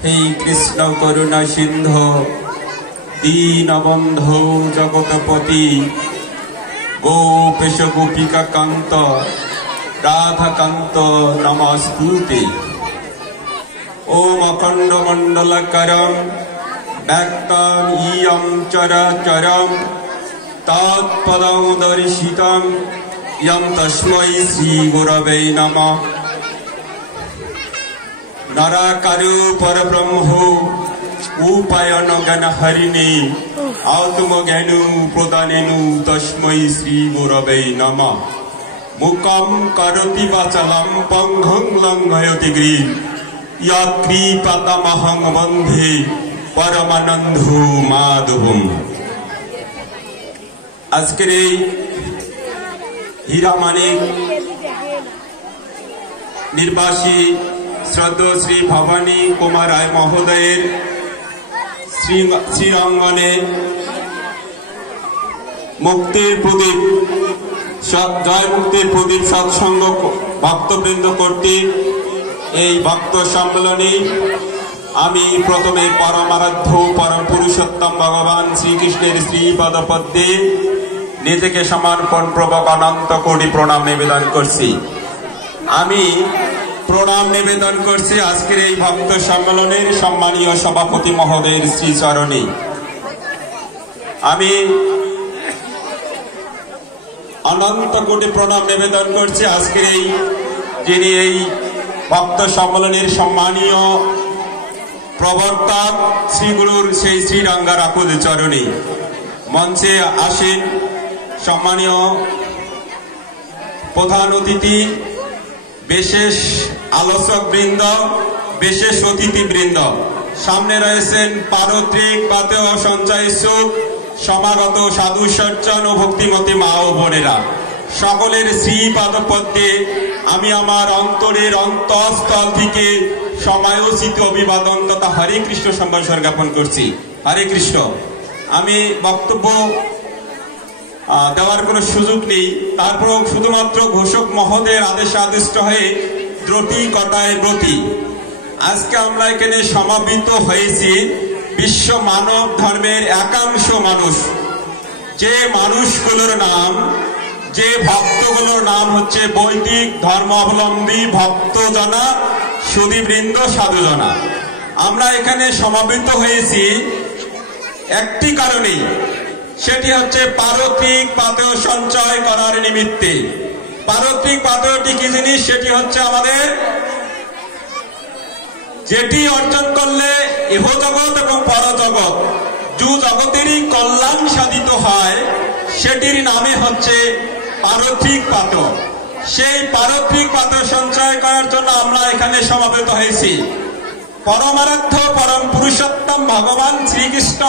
हे कृष्ण करुणा सिंधु दीनबंधु जगतपति गोपेश गोपिका कांत राधा कांत नमस्तुते। ओम अखंड मंडलकरम व्यक्तम इयं चराचरम तत्पदं दर्शितं यं तस्मै श्री गुरवे नमः। नराकारु परब्रह्मो उपायन ज्ञान हरिणे आत्मज्ञानु प्रदानेनु तस्मै श्री गुरवे नमः। मुखं करोति वाचालं पंगुं लंघयति गिरिं यत्कृपातमहं वन्दे परमानंदो माधवम्। आजकेर এই হীরামানিক নির্বাসী শ্রদ্ধেয় শ্রী ভবানী কুমার রায় মহোদয়ের শ্রীঅঙ্গনে মুক্তির প্রদীপ জয় মুক্তির প্রদীপ সৎসঙ্গ ভক্তবৃন্দ কর্তৃক এই ভক্ত সম্মেলনে আমি প্রথমে পরমারাধ্য পরম পুরুষোত্তম ভগবান শ্রীকৃষ্ণের শ্রীপদ পদ্মে নিজেকে সমর্পণ পূর্বক অনন্ত কোটি প্রণাম নিবেদন করছি। আমি প্রণাম নিবেদন করছি আজকের এই ভক্ত সম্মেলনের সম্মানীয় সভাপতি মহোদয়ের শ্রীচরণে। আমি অনন্ত কোটি প্রণাম নিবেদন করছি আজকের এই যিনি এই ভক্ত সম্মেলনের সম্মানীয় প্রবর্তক শ্রীগুরুর সেই শ্রীরঙ্গার আকুল চরণে। মঞ্চে আসেন সম্মানীয় প্রধান অতিথি, বিশেষ আলোচক বৃন্দ, বিশেষ অতিথি বৃন্দ। সামনে রয়েছেন পারত্রিক পাতেয় সঞ্চয় সুখ সমাগত সাধু সজ্জন ও ভক্তিমতী মা ও বোনেরা, সকলের শ্রীপাদপদ্মে আমি আমার অন্তরের অন্তঃস্থল থেকে সময়োচিত অভিবাদন তথা হরে কৃষ্ণ সম্ভাষণ জ্ঞাপন করছি। হরে কৃষ্ণ। আমি বক্তব্য দেওয়ার কোনো সুযোগ নেই, তারপর শুধুমাত্র ঘোষক মহোদয়ের আদেশে আদিষ্ট হয়ে দ্রটি কটায় ব্রতি। আজকে আমরা এখানে সমাবেত হয়েছি বিশ্ব মানব ধর্মের একাংশ মানুষ, যে মানুষগুলোর নাম, যে ভক্তগুলোর নাম হচ্ছে বৈদিক ধর্মাবলম্বী ভক্তজনা সুধীবৃন্দ সাধুজনা। আমরা এখানে সমাবেত হয়েছি একটি কারণে, সেটি হচ্ছে পারত্রিক পাতেয় সঞ্চয় করার নিমিত্তে। পারত্রিক পাতেয়টি কি জিনিস? সেটি হচ্ছে আমাদের যেটি অর্জন করলে ইহজগৎ এবং পরজগৎ দু জগতেরই কল্যাণ সাধিত হয়, সেটির নামে হচ্ছে পারত্রিক পাতেয়। সেই পারত্রিক পাতেয় সঞ্চয় করার জন্য আমরা এখানে সমাবেত হয়েছি। পরমারাধ্য পরম পুরুষোত্তম ভগবান শ্রীকৃষ্ণ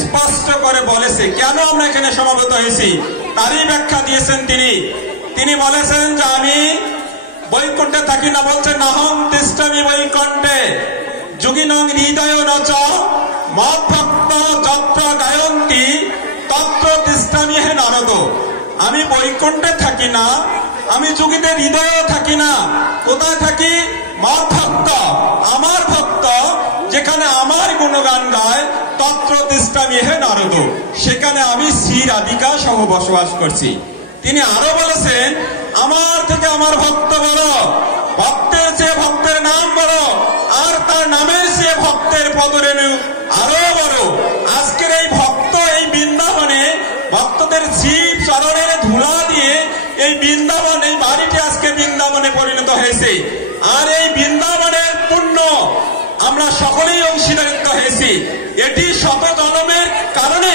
স্পষ্ট করে বলেছে কেন আমরা এখানে সমবেত হয়েছি, তারই ব্যাখ্যা দিয়েছেন তিনি বলেছেন যে আমি বৈকুণ্ঠে থাকি না, বলছেন নাহং তিষ্ঠামি বৈকুণ্ঠে যোগিনং হৃদয় নচ মদ্ভক্ত যত্র গায়ন্তি তত্র তিষ্ঠামি হে নারদ। আমি বৈকুণ্ঠে থাকি না, আমি যোগীদের হৃদয়েও থাকি না। কোথায় থাকি? মদ্ভক্ত, আমার ভক্ত যেখানে আমার গুণগান গায়, তত্র তিষ্ঠামি হে নারদ, সেখানে আমি শ্রী রাধিকা সহ বসবাস করছি। তিনি আরো বলেছেন আমার থেকে আমার ভক্ত বড়, ভক্তের চেয়ে ভক্তের নাম বড়, আর তার নামের চেয়ে ভক্তের পদরেণু আরো বড়। আজকের এই ভক্ত এই বৃন্দাবনে ভক্তদের শিব চরণের ধুলা দিয়ে এই বৃন্দাবন, এই বাড়িটি আজকে বৃন্দাবনে পরিণত হয়েছে। আর এই বৃন্দাবনের পুণ্য আমরা সকলেই অংশীদারিত্ব হয়েছি। এটি শত জন্মের কারণে